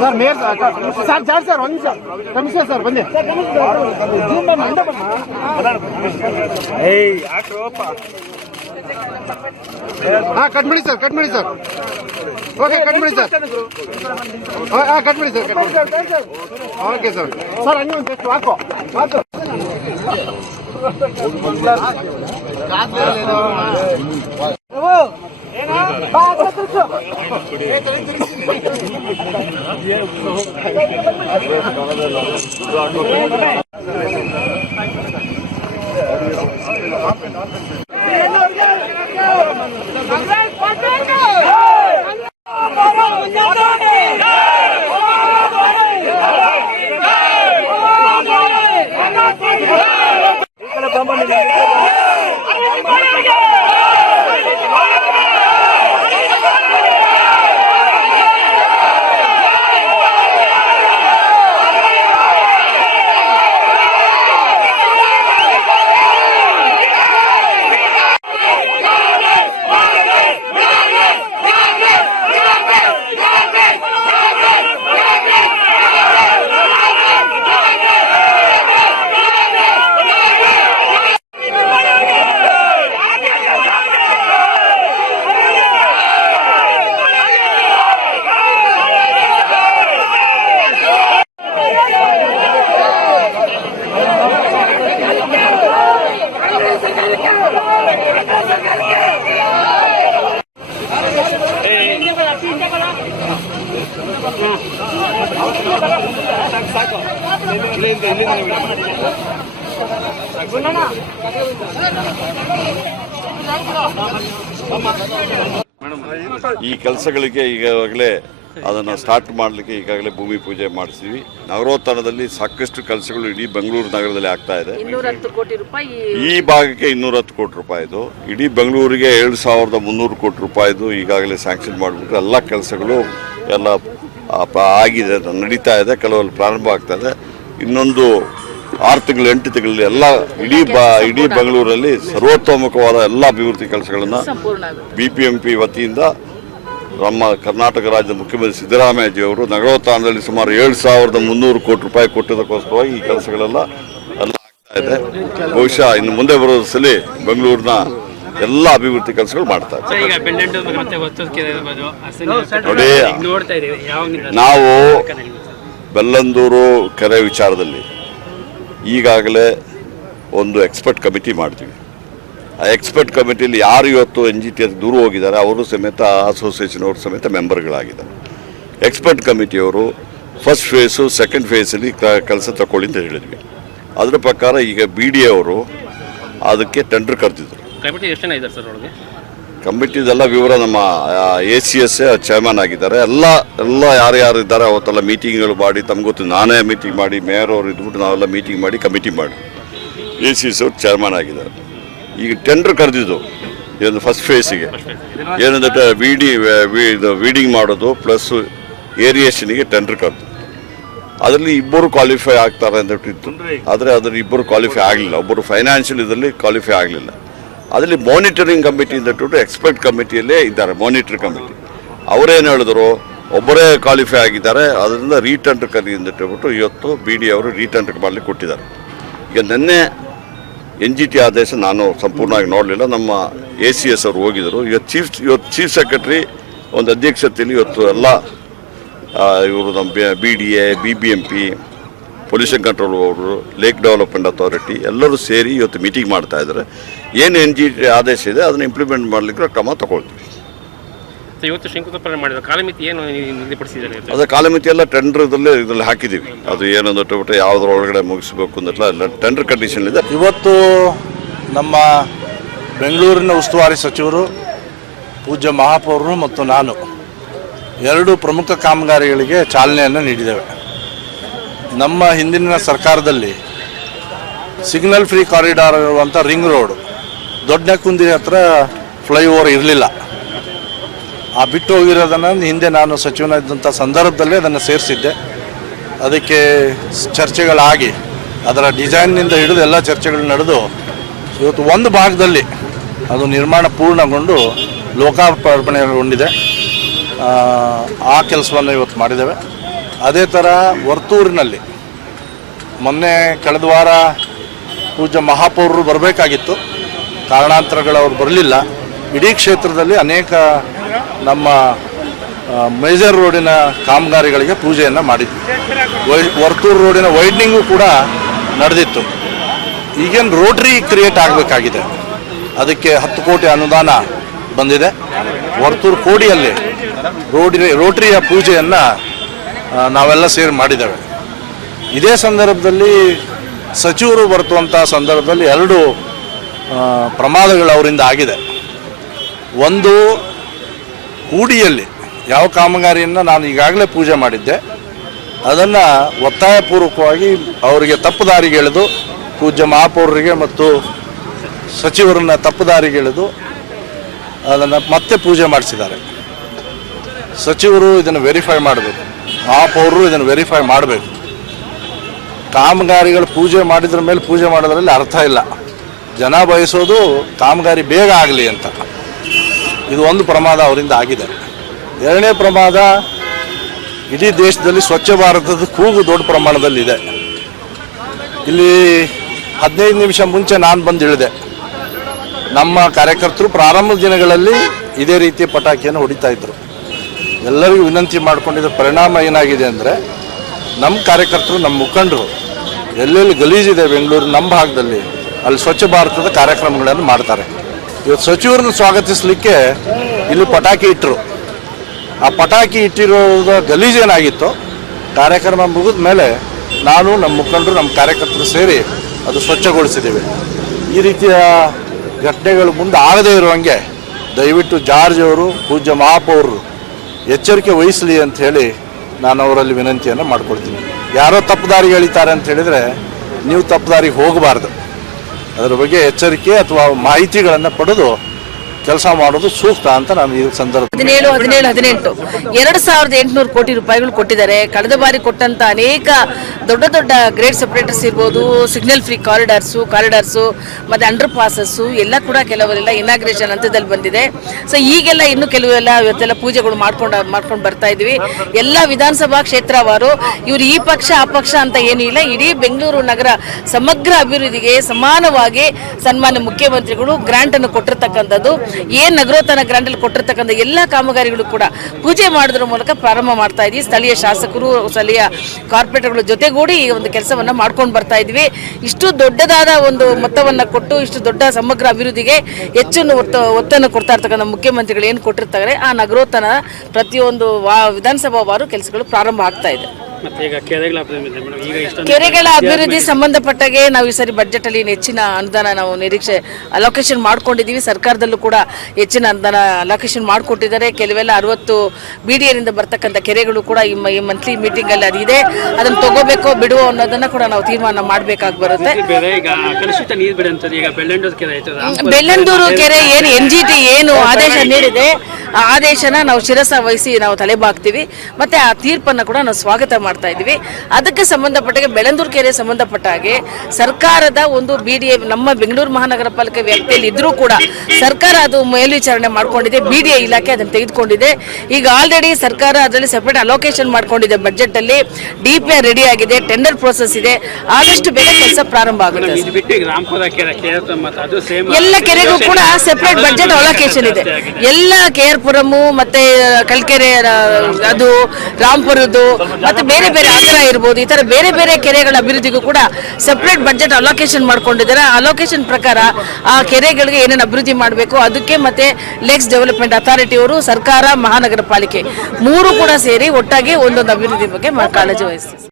Sir mayor sir ಜಾರ್ sir ಒಂದು sir commissioner sir ಬನ್ನಿ. ಹಾ ಕಟ್ ಮಾಡಿ ಸರ್ ಕಟ್ ಮಾಡಿ ಸರ್. ಓಕೆ ಕಟ್ ಮಾಡಿ ಸರ್. ಹಾ ಕಟ್ ಮಾಡಿ ಸರ್ ಕಟ್ ಮಾಡಿ ಓಕೆ ಸರ್. ಸರ್ ಹಂಗೆ ಒಂದು ಎಷ್ಟು ಹಾಕೋ. ಹಾಕು. Hey, ಈ ಕೆಲಸಗಳಿಗೆ ಈಗಾಗಲೇ ಅದನ್ನು ಸ್ಟಾರ್ಟ್ ಮಾಡಲಿಕ್ಕೆ ಈಗಾಗಲೇ ಭೂಮಿ ಪೂಜೆ ಮಾಡಿಸಿದ್ವಿ. ನಗರೋತ್ಥಾನದಲ್ಲಿ ಸಾಕಷ್ಟು ಕೆಲಸಗಳು ಇಡೀ ಬೆಂಗಳೂರು ನಗರದಲ್ಲಿ ಆಗ್ತಾ ಇದೆ. ಈ ಭಾಗಕ್ಕೆ ಇನ್ನೂರ ಹತ್ತು ಕೋಟಿ ರೂಪಾಯಿದು ಇಡೀ ಬೆಂಗಳೂರಿಗೆ ಏಳು ಸಾವಿರದ ಮುನ್ನೂರು ಕೋಟಿ ರೂಪಾಯಿದು ಈಗಾಗಲೇ ಸ್ಯಾಂಕ್ಷನ್ ಮಾಡಿಬಿಟ್ಟು ಎಲ್ಲ ಕೆಲಸಗಳು ಎಲ್ಲ ಆಗಿದೆ ನಡೀತಾ ಇದೆ ಕೆಲವಲ್ಲಿ ಪ್ರಾರಂಭ ಆಗ್ತಾ ಇದೆ. ಇನ್ನೊಂದು ಆರು ತಿಂಗಳು ಎಂಟು ತಿಂಗಳಲ್ಲಿ ಎಲ್ಲ ಇಡೀ ಬ ಇಡೀ ಬೆಂಗಳೂರಲ್ಲಿ ಸರ್ವೋತ್ತಮಕವಾದ ಎಲ್ಲ ಅಭಿವೃದ್ಧಿ ಕೆಲಸಗಳನ್ನು ಸಂಪೂರ್ಣ ಆಗುತ್ತೆ. ಬಿ ಪಿ ಎಂ ಪಿ ವತಿಯಿಂದ ನಮ್ಮ ಕರ್ನಾಟಕ ರಾಜ್ಯದ ಮುಖ್ಯಮಂತ್ರಿ ಸಿದ್ದರಾಮಯ್ಯಜಿಯವರು ನಗರೋತ್ಥಾನದಲ್ಲಿ ಸುಮಾರು ಏಳು ಸಾವಿರದ ಮುನ್ನೂರು ಕೋಟಿ ರೂಪಾಯಿ ಕೊಟ್ಟಿದ್ದಕ್ಕೋಸ್ಕರವಾಗಿ ಈ ಕೆಲಸಗಳೆಲ್ಲ ಎಲ್ಲ ಆಗ್ತಾ ಇದೆ. ಬಹುಶಃ ಇನ್ನು ಮುಂದೆ ಬರೋ ಸಲ ಬೆಂಗಳೂರಿನ ಎಲ್ಲ ಅಭಿವೃದ್ಧಿ ಕೆಲಸಗಳು ಮಾಡ್ತಾ ಇದ್ದಾರೆ. ನೋಡಿ ಈಗ ನೋಡ್ತಾ ಇದೀವಿ ಯಾವ ನಾವು ಬೆಲ್ಲಂದೂರು ಕೆರೆ ವಿಚಾರದಲ್ಲಿ ಈಗಾಗಲೇ ಒಂದು ಎಕ್ಸ್ಪರ್ಟ್ ಕಮಿಟಿ ಮಾಡ್ತೀವಿ. ಆ ಎಕ್ಸ್ಪರ್ಟ್ ಕಮಿಟಿಯಲ್ಲಿ ಯಾರು ಇವತ್ತು ಎನ್ ಜಿ ಟಿ ದೂರ ಹೋಗಿದ್ದಾರೆ, ಅವರು ಸಮೇತ ಅಸೋಸಿಯೇಷನ್ ಅವರು ಸಮೇತ ಮೆಂಬರ್ಗಳಾಗಿದ್ದಾರೆ. ಎಕ್ಸ್ಪರ್ಟ್ ಕಮಿಟಿಯವರು ಫಸ್ಟ್ ಫೇಸು, ಸೆಕೆಂಡ್ ಫೇಸಲ್ಲಿ ಕೆಲಸ ತಗೊಳ್ಳಿ ಅಂತ ಹೇಳಿದ್ವಿ. ಅದರ ಪ್ರಕಾರ ಈಗ ಬಿ ಡಿ ಅವರು ಅದಕ್ಕೆ ಟೆಂಡರ್ ಕರೆದಿದ್ದರು ಎಷ್ಟು ಜನ ಇದ್ದಾರೆ ಸರ್ ಒಳಗೆ? ಕಮಿಟಿದೆಲ್ಲ ವಿವರ ನಮ್ಮ ಎ ಸಿ ಎಸ್ ಚೇರ್ಮನ್ ಆಗಿದ್ದಾರೆ. ಎಲ್ಲ ಎಲ್ಲ ಯಾರು ಯಾರು ಇದ್ದಾರೆ ಅವತ್ತೆಲ್ಲ ಮೀಟಿಂಗ್ಗಳು ಮಾಡಿ, ತಮ್ಗೆ ಗೊತ್ತು, ನಾನೇ ಮೀಟಿಂಗ್ ಮಾಡಿ ಮೇಯರ್ ಅವರು ಇದ್ಬಿಟ್ಟು ನಾವೆಲ್ಲ ಮೀಟಿಂಗ್ ಮಾಡಿ ಕಮಿಟಿ ಮಾಡಿ. ಎ ಸಿ ಎಸ್ ಅವ್ರು ಚೇರ್ಮನ್ ಆಗಿದ್ದಾರೆ. ಈಗ ಟೆಂಡರ್ ಕರೆದಿದ್ದು ಏನು ಫಸ್ಟ್ ಫೇಸಿಗೆ ಏನಂದ್ರೆ ವಿಡಿ ಇದು ವೀಡಿಂಗ್ ಮಾಡೋದು ಪ್ಲಸ್ ಏರಿಯೇಷನಿಗೆ ಟೆಂಡರ್ ಕರೆದು. ಅದರಲ್ಲಿ ಇಬ್ಬರು ಕ್ವಾಲಿಫೈ ಆಗ್ತಾರೆ ಅಂತ ಇತ್ತು ಆದರೆ ಅದರಲ್ಲಿ ಇಬ್ಬರು ಕ್ವಾಲಿಫೈ ಆಗಲಿಲ್ಲ. ಒಬ್ಬರು ಫೈನಾನ್ಷಿಯಲ್ ಇದರಲ್ಲಿ ಕ್ವಾಲಿಫೈ ಆಗಲಿಲ್ಲ. ಅದರಲ್ಲಿ ಮಾನಿಟರಿಂಗ್ ಕಮಿಟಿ ಅಂತ ಇಟ್ಬಿಟ್ಟು ಎಕ್ಸ್ಪರ್ಟ್ ಕಮಿಟಿಯಲ್ಲೇ ಇದ್ದಾರೆ ಮಾನಿಟರ್ ಕಮಿಟಿ ಅವರೇನು ಹೇಳಿದ್ರು, ಒಬ್ಬರೇ ಕ್ವಾಲಿಫೈ ಆಗಿದ್ದಾರೆ, ಅದರಿಂದ ರೀಟರ್ನ್ ಕರಿ ಅಂತ ಹೇಳ್ಬಿಟ್ಟು ಇವತ್ತು ಬಿ ಡಿ ಅವರು ರೀಟರ್ನ್ ಮಾಡಲಿಕ್ಕೆ ಕೊಟ್ಟಿದ್ದಾರೆ. ಈಗ ನಿನ್ನೆ ಎನ್ ಜಿ ಟಿ ಆದೇಶ ನಾನು ಸಂಪೂರ್ಣವಾಗಿ ನೋಡಲಿಲ್ಲ, ನಮ್ಮ ಎ ಸಿ ಎಸ್ ಅವರು ಹೋಗಿದ್ದರು ಇವತ್ತು ಚೀಫ್ ಇವತ್ತು ಚೀಫ್ ಸೆಕ್ರೆಟರಿ ಒಂದು ಅಧ್ಯಕ್ಷತೆಯಲ್ಲಿ ಇವತ್ತು ಎಲ್ಲ ಇವರು ನಮ್ಮ B D A B B M P pollution control ಅವರು ಲೇಕ್ ಡೆವಲಪ್ಮೆಂಟ್ ಅಥಾರಿಟಿ ಎಲ್ಲರೂ ಸೇರಿ ಇವತ್ತು ಮೀಟಿಂಗ್ ಮಾಡ್ತಾ ಇದ್ದಾರೆ. ಏನು ಎನ್ ಜಿ ಟಿ ಆದೇಶ ಇದೆ ಅದನ್ನು ಇಂಪ್ಲಿಮೆಂಟ್ ಮಾಡಲಿಕ್ಕೆ ಕ್ರಮ ತಗೊಳ್ತೀವಿ. ಇವತ್ತು ಶಂಕುಸ್ಥಾಪನೆ ಮಾಡಿದ ಕಾಲಮಿತಿ ಏನು ನಿಗದಿಪಡಿಸಿದ್ದಾರೆ? ಅದೇ ಕಾಲಮಿತಿ ಎಲ್ಲ ಟೆಂಡರ್ದಲ್ಲೇ ಇದರಲ್ಲಿ ಹಾಕಿದ್ದೀವಿ. ಅದು ಏನಂದು ಬಿಟ್ಟು ಯಾವುದ್ರೊಳಗಡೆ ಮುಗಿಸ್ಬೇಕು ಅಂದೆಲ್ಲ ಎಲ್ಲ ಟೆಂಡರ್ ಕಂಡೀಷನ್ ಇದೆ. ಇವತ್ತು ನಮ್ಮ ಬೆಂಗಳೂರಿನ ಉಸ್ತುವಾರಿ ಸಚಿವರು ಪೂಜ್ಯ ಮಹಾಪೌರರು ಮತ್ತು ನಾನು ಎರಡು ಪ್ರಮುಖ ಕಾಮಗಾರಿಗಳಿಗೆ ಚಾಲನೆಯನ್ನು ನೀಡಿದ್ದೇವೆ. ನಮ್ಮ ಹಿಂದಿನ ಸರ್ಕಾರದಲ್ಲಿ ಸಿಗ್ನಲ್ ಫ್ರೀ ಕಾರಿಡಾರ್ ಇರುವಂಥ ರಿಂಗ್ ರೋಡ್ ದೊಡ್ಡಕುಂದಿ ಹತ್ರ ಫ್ಲೈಓವರ್ ಇರಲಿಲ್ಲ. ಆ ಬಿಟ್ಟು ಹೋಗಿರೋದನ್ನು ಹಿಂದೆ ನಾನು ಸಚಿವನಾದಂಥ ಸಂದರ್ಭದಲ್ಲೇ ಅದನ್ನು ಸೇರಿಸಿದ್ದೆ. ಅದಕ್ಕೆ ಚರ್ಚೆಗಳಾಗಿ, ಅದರ ಡಿಸೈನ್ನಿಂದ ಹಿಡಿದು ಎಲ್ಲ ಚರ್ಚೆಗಳು ನಡೆದು, ಇವತ್ತು ಒಂದು ಭಾಗದಲ್ಲಿ ಅದು ನಿರ್ಮಾಣ ಪೂರ್ಣಗೊಂಡು ಲೋಕಾರ್ಪಣೆಗೊಂಡಿದೆ. ಆ ಕೆಲಸವನ್ನು ಇವತ್ತು ಮಾಡಿದ್ದೇವೆ. ಅದೇ ಥರ ವರ್ತೂರಿನಲ್ಲಿ ಮೊನ್ನೆ ಕಳೆದ ವಾರ ಪೂಜ್ಯ ಮಹಾಪೌರರು ಬರಬೇಕಾಗಿತ್ತು. ಕಾರಣಾಂತರಗಳು ಅವ್ರು ಬರಲಿಲ್ಲ. ಇಡೀ ಕ್ಷೇತ್ರದಲ್ಲಿ ಅನೇಕ ನಮ್ಮ ಮೇಜರ್ ರೋಡಿನ ಕಾಮಗಾರಿಗಳಿಗೆ ಪೂಜೆಯನ್ನು ಮಾಡಿದ್ವಿ. ವೈ, ವರ್ತೂರು ರೋಡಿನ ವೈಡ್ನಿಂಗು ಕೂಡ ನಡೆದಿತ್ತು. ಈಗೇನು ರೋಟ್ರಿ ಕ್ರಿಯೇಟ್ ಆಗಬೇಕಾಗಿದೆ. ಅದಕ್ಕೆ ಹತ್ತು ಕೋಟಿ ಅನುದಾನ ಬಂದಿದೆ. ವರ್ತೂರು ಕೋಡಿಯಲ್ಲಿ ರೋಡಿ ರೋಟ್ರಿಯ ಪೂಜೆಯನ್ನು ನಾವೆಲ್ಲ ಸೇರಿ ಮಾಡಿದ್ದೇವೆ. ಇದೇ ಸಂದರ್ಭದಲ್ಲಿ ಸಚಿವರು ಬರ್ತುವಂಥ ಸಂದರ್ಭದಲ್ಲಿ ಎರಡು ಪ್ರಮಾದಗಳು ಅವರಿಂದ ಆಗಿದೆ. ಒಂದು ಕೂಡಿಯಲ್ಲಿ ಯಾವ ಕಾಮಗಾರಿಯನ್ನು ನಾನು ಈಗಾಗಲೇ ಪೂಜೆ ಮಾಡಿದ್ದೆ. ಅದನ್ನು ಒತ್ತಾಯಪೂರ್ವಕವಾಗಿ ಅವರಿಗೆ ತಪ್ಪು ದಾರಿಗೆ ಎಳೆದು, ಪೂಜ್ಯ ಮಹಾಪೌರರಿಗೆ ಮತ್ತು ಸಚಿವರನ್ನ ತಪ್ಪು ದಾರಿಗೆ ಎಳೆದು ಅದನ್ನು ಮತ್ತೆ ಪೂಜೆ ಮಾಡಿಸಿದ್ದಾರೆ. ಸಚಿವರು ಇದನ್ನು ವೆರಿಫೈ ಮಾಡಬೇಕು. ಮಹಾಪೌರರು ಇದನ್ನು ವೆರಿಫೈ ಮಾಡಬೇಕು. ಕಾಮಗಾರಿಗಳು ಪೂಜೆ ಮಾಡಿದ್ರ ಮೇಲೆ ಪೂಜೆ ಮಾಡೋದ್ರಲ್ಲಿ ಅರ್ಥ ಇಲ್ಲ. ಜನ ಬಯಸೋದು ಕಾಮಗಾರಿ ಬೇಗ ಆಗಲಿ ಅಂತ. ಇದು ಒಂದು ಪ್ರಮಾದ ಅವರಿಂದ ಆಗಿದೆ. ಎರಡನೇ ಪ್ರಮಾದ ಇಡೀ ದೇಶದಲ್ಲಿ ಸ್ವಚ್ಛ ಭಾರತದ ಕೂಗು ದೊಡ್ಡ ಪ್ರಮಾಣದಲ್ಲಿದೆ. ಇಲ್ಲಿ ಹದಿನೈದು ನಿಮಿಷ ಮುಂಚೆ ನಾನು ಬಂದು ಇಳಿದೆ. ನಮ್ಮ ಕಾರ್ಯಕರ್ತರು ಪ್ರಾರಂಭದ ದಿನಗಳಲ್ಲಿ ಇದೇ ರೀತಿಯ ಪಟಾಕಿಯನ್ನು ಹೊಡಿತಾ ಇದ್ರು. ಎಲ್ಲರಿಗೂ ವಿನಂತಿ ಮಾಡಿಕೊಂಡಿದ್ದ ಪರಿಣಾಮ ಏನಾಗಿದೆ ಅಂದರೆ ನಮ್ಮ ಕಾರ್ಯಕರ್ತರು, ನಮ್ಮ ಮುಖಂಡರು ಎಲ್ಲೆಲ್ಲಿ ಗಲೀಜಿದೆ ಬೆಂಗಳೂರು, ನಮ್ಮ ಭಾಗದಲ್ಲಿ ಅಲ್ಲಿ ಸ್ವಚ್ಛ ಭಾರತದ ಕಾರ್ಯಕ್ರಮಗಳನ್ನು ಮಾಡ್ತಾರೆ. ಇವತ್ತು ಸಚಿವರನ್ನು ಸ್ವಾಗತಿಸಲಿಕ್ಕೆ ಇಲ್ಲಿ ಪಟಾಕಿ ಇಟ್ಟರು ಆ ಪಟಾಕಿ ಇಟ್ಟಿರೋದ ಗಲೀಜೇನಾಗಿತ್ತು ಕಾರ್ಯಕ್ರಮ ಮುಗಿದ ಮೇಲೆ ನಾನು, ನಮ್ಮ ಮುಖಂಡರು, ನಮ್ಮ ಕಾರ್ಯಕರ್ತರು ಸೇರಿ ಅದು ಸ್ವಚ್ಛಗೊಳಿಸಿದ್ದೀವಿ. ಈ ರೀತಿಯ ಘಟನೆಗಳು ಮುಂದೆ ಆಗದೇ ಇರುವಂಗೆ ದಯವಿಟ್ಟು ಜಾರ್ಜ್ ಅವರು, ಪೂಜ್ಯ ಮಹಾಪೌರರು ಎಚ್ಚರಿಕೆ ವಹಿಸಲಿ ಅಂತ ಹೇಳಿ ನಾನು ಅವರಲ್ಲಿ ವಿನಂತಿಯನ್ನು ಮಾಡ್ಕೊಳ್ತೀನಿ. ಯಾರೋ ತಪ್ಪು ದಾರಿಗೆ ಎಳಿತಾರೆ ಅಂತ ಹೇಳಿದರೆ ನೀವು ತಪ್ಪು ದಾರಿಗೆ ಹೋಗಬಾರ್ದು. ಅದರ ಬಗ್ಗೆ ಎಚ್ಚರಿಕೆ ಅಥವಾ ಮಾಹಿತಿಗಳನ್ನು ಪಡೆದು ಕೆಲಸ ಮಾಡೋದು ಸೂಕ್ತ ಅಂತ ನಾನು ಈ ಸಂದರ್ಭ ಹದಿನೇಳು ಹದಿನೇಳು, ಹದಿನೆಂಟು. ಎರಡು ಸಾವಿರದ ಎಂಟುನೂರು ಕೋಟಿ ರೂಪಾಯಿಗಳು ಕೊಟ್ಟಿದ್ದಾರೆ. ಕಳೆದ ಬಾರಿ ಕೊಟ್ಟಂತ ಅನೇಕ ದೊಡ್ಡ ದೊಡ್ಡ ಗ್ರೇಡ್ ಸೆಪರೇಟರ್ಸ್ ಇರ್ಬೋದು, ಸಿಗ್ನಲ್ ಫ್ರೀ ಕಾರಿಡಾರ್ಸು ಕಾರಿಡಾರ್ಸು, ಮತ್ತೆ ಅಂಡರ್ ಪಾಸಸ್ಸು, ಎಲ್ಲ ಕೂಡ ಕೆಲವರೆಲ್ಲ ಇನಾಗ್ರೇಷನ್ ಹಂತದಲ್ಲಿ ಬಂದಿದೆ. ಸೊ ಈಗೆಲ್ಲ ಇನ್ನು ಕೆಲವೆಲ್ಲ ಇವತ್ತೆಲ್ಲ ಪೂಜೆಗಳು ಮಾಡ್ಕೊಂಡು ಮಾಡ್ಕೊಂಡು ಬರ್ತಾ ಇದೀವಿ ಎಲ್ಲ ವಿಧಾನಸಭಾ ಕ್ಷೇತ್ರವಾರು, ಇವರು ಈ ಪಕ್ಷ, ಆ ಪಕ್ಷ ಅಂತ ಏನೂ ಇಲ್ಲ. ಇಡೀ ಬೆಂಗಳೂರು ನಗರ ಸಮಗ್ರ ಅಭಿವೃದ್ಧಿಗೆ ಸಮಾನವಾಗಿ ಸನ್ಮಾನ್ಯ ಮುಖ್ಯಮಂತ್ರಿಗಳು ಗ್ರಾಂಟ್ ಅನ್ನು ಕೊಟ್ಟಿರ್ತಕ್ಕಂಥದ್ದು. ಏನ್ ನಗರೋತನ ಗ್ರಾಂಡಲ್ಲಿ ಕೊಟ್ಟಿರ್ತಕ್ಕಂಥ ಎಲ್ಲ ಕಾಮಗಾರಿಗಳು ಕೂಡ ಪೂಜೆ ಮಾಡೋದ್ರ ಮೂಲಕ ಪ್ರಾರಂಭ ಮಾಡ್ತಾ ಸ್ಥಳೀಯ ಶಾಸಕರು, ಸ್ಥಳೀಯ ಕಾರ್ಪೊರೇಟರ್ಗಳ ಜೊತೆಗೂಡಿ ಈ ಒಂದು ಕೆಲಸವನ್ನ ಮಾಡ್ಕೊಂಡು ಬರ್ತಾ ಇದ್ವಿ. ಇಷ್ಟು ದೊಡ್ಡದಾದ ಒಂದು ಮೊತ್ತವನ್ನು ಕೊಟ್ಟು, ಇಷ್ಟು ದೊಡ್ಡ ಸಮಗ್ರ ಅಭಿವೃದ್ಧಿಗೆ ಹೆಚ್ಚನ್ನು ಒತ್ತು, ಒತ್ತನ್ನು ಕೊಡ್ತಾ ಇರ್ತಕ್ಕಂಥ ಮುಖ್ಯಮಂತ್ರಿಗಳು ಏನು ಕೊಟ್ಟಿರ್ತಾರೆ, ಆ ನಗರೋತ್ಥಾನ ಪ್ರತಿಯೊಂದು ವಾ, ವಿಧಾನಸಭಾ ವಾರು ಕೆಲಸಗಳು ಪ್ರಾರಂಭ ಆಗ್ತಾ ಇದೆ. ಕೆರೆಗಳ ಅಭಿವೃದ್ಧಿ ಸಂಬಂಧಪಟ್ಟಾಗೆ ನಾವು ಈ ಸರಿ ಬಜೆಟ್ ಅಲ್ಲಿ ಹೆಚ್ಚಿನ ಅನುದಾನ ನಾವು ನಿರೀಕ್ಷೆ ಅಲೋಕೇಶನ್ ಮಾಡ್ಕೊಂಡಿದ್ದೀವಿ. ಸರ್ಕಾರದಲ್ಲೂ ಕೂಡ ಹೆಚ್ಚಿನ ಅನುದಾನ ಅಲೋಕೇಶನ್ ಮಾಡಿಕೊಟ್ಟಿದ್ದಾರೆ. ಕೆಲವೆಲ್ಲ ಅರವತ್ತು ಬಿ ಡಿ ಎರಿಂದ ಬರ್ತಕ್ಕಂಥ ಕೆರೆಗಳು ಕೂಡ ಈ ಮಂತ್ಲಿ ಮೀಟಿಂಗ್ ಅಲ್ಲಿ ಅದಿದೆ ಅದನ್ನ ತಗೋಬೇಕೋ ಬಿಡುವೋ ಅನ್ನೋದನ್ನ ಕೂಡ ನಾವು ತೀರ್ಮಾನ ಮಾಡಬೇಕಾಗಿ ಬರುತ್ತೆ. ಬೆಳ್ಳಂದೂರು ಕೆರೆ ಏನು ಎನ್ ಜಿ ಟಿ ಏನು ಆದೇಶ ನೀಡಿದೆ. ಆ ಆದೇಶನ ನಾವು ಶಿರಸ ವಹಿಸಿ ನಾವು ತಲೆಬಾಗ್ತೀವಿ. ಮತ್ತೆ ಆ ತೀರ್ಪನ್ನು ಕೂಡ ನಾವು ಸ್ವಾಗತ ಮಾಡ್ತಾ ಇದ್ದೀವಿ. ಅದಕ್ಕೆ ಸಂಬಂಧಪಟ್ಟಾಗೆ ಬೆಳಂದೂರು ಕೆರೆ ಸಂಬಂಧಪಟ್ಟ ಹಾಗೆ ಸರ್ಕಾರದ ಒಂದು ಬಿ ಡಿ ಎ ನಮ್ಮ ಬೆಂಗಳೂರು ಮಹಾನಗರ ಪಾಲಿಕೆ ವ್ಯಾಪ್ತಿಯಲ್ಲಿ ಇದ್ರೂ ಕೂಡ ಸರ್ಕಾರ ಅದು ಮೇಲ್ವಿಚಾರಣೆ ಮಾಡ್ಕೊಂಡಿದೆ. ಬಿ ಡಿ ಎ ಇಲಾಖೆ ಅದನ್ನು ತೆಗೆದುಕೊಂಡಿದೆ. ಈಗ ಆಲ್ರೆಡಿ ಸರ್ಕಾರ ಅದರಲ್ಲಿ ಸೆಪರೇಟ್ ಅಲೋಕೇಶನ್ ಮಾಡ್ಕೊಂಡಿದೆ ಬಜೆಟ್ ಅಲ್ಲಿ. ಡಿ ಪಿ ಆರ್ ರೆಡಿ ಆಗಿದೆ ಟೆಂಡರ್ ಪ್ರೋಸೆಸ್ ಇದೆ. ಆದಷ್ಟು ಬೇಗ ಕೆಲಸ ಪ್ರಾರಂಭ ಆಗುತ್ತೆ. ಆರ್ ಎಲ್ಲ ಕೆರೆಗೂ ಕೂಡ ಸೆಪರೇಟ್ ಬಜೆಟ್ ಅಲೋಕೇಶನ್ ಇದೆ. ಎಲ್ಲ ಕೆ ಪುರಮು ಮತ್ತೆ ಕಲ್ಕೆರೆ ಅದು ರಾಮ್ಪುರದ್ದು, ಮತ್ತೆ ಬೇರೆ ಬೇರೆ ಆತರ ಇರ್ಬೋದು. ಈ ತರ ಬೇರೆ ಬೇರೆ ಕೆರೆಗಳ ಅಭಿವೃದ್ಧಿಗೂ ಕೂಡ ಸಪ್ರೇಟ್ ಬಜೆಟ್ ಅಲೋಕೇಶನ್ ಮಾಡ್ಕೊಂಡಿದ್ದಾರೆ. ಅಲೋಕೇಶನ್ ಪ್ರಕಾರ ಆ ಕೆರೆಗಳಿಗೆ ಏನೇನು ಅಭಿವೃದ್ಧಿ ಮಾಡಬೇಕು, ಅದಕ್ಕೆ ಮತ್ತೆ ಲೆಕ್ಸ್ ಡೆವಲಪ್ಮೆಂಟ್ ಅಥಾರಿಟಿ ಅವರು ಸರ್ಕಾರ ಮಹಾನಗರ ಪಾಲಿಕೆ ಮೂರು ಕೂಡ ಸೇರಿ ಒಟ್ಟಾಗಿ ಒಂದೊಂದು ಅಭಿವೃದ್ಧಿ ಬಗ್ಗೆ ಕಾಳಜಿ ವಹಿಸ್ತಾರೆ.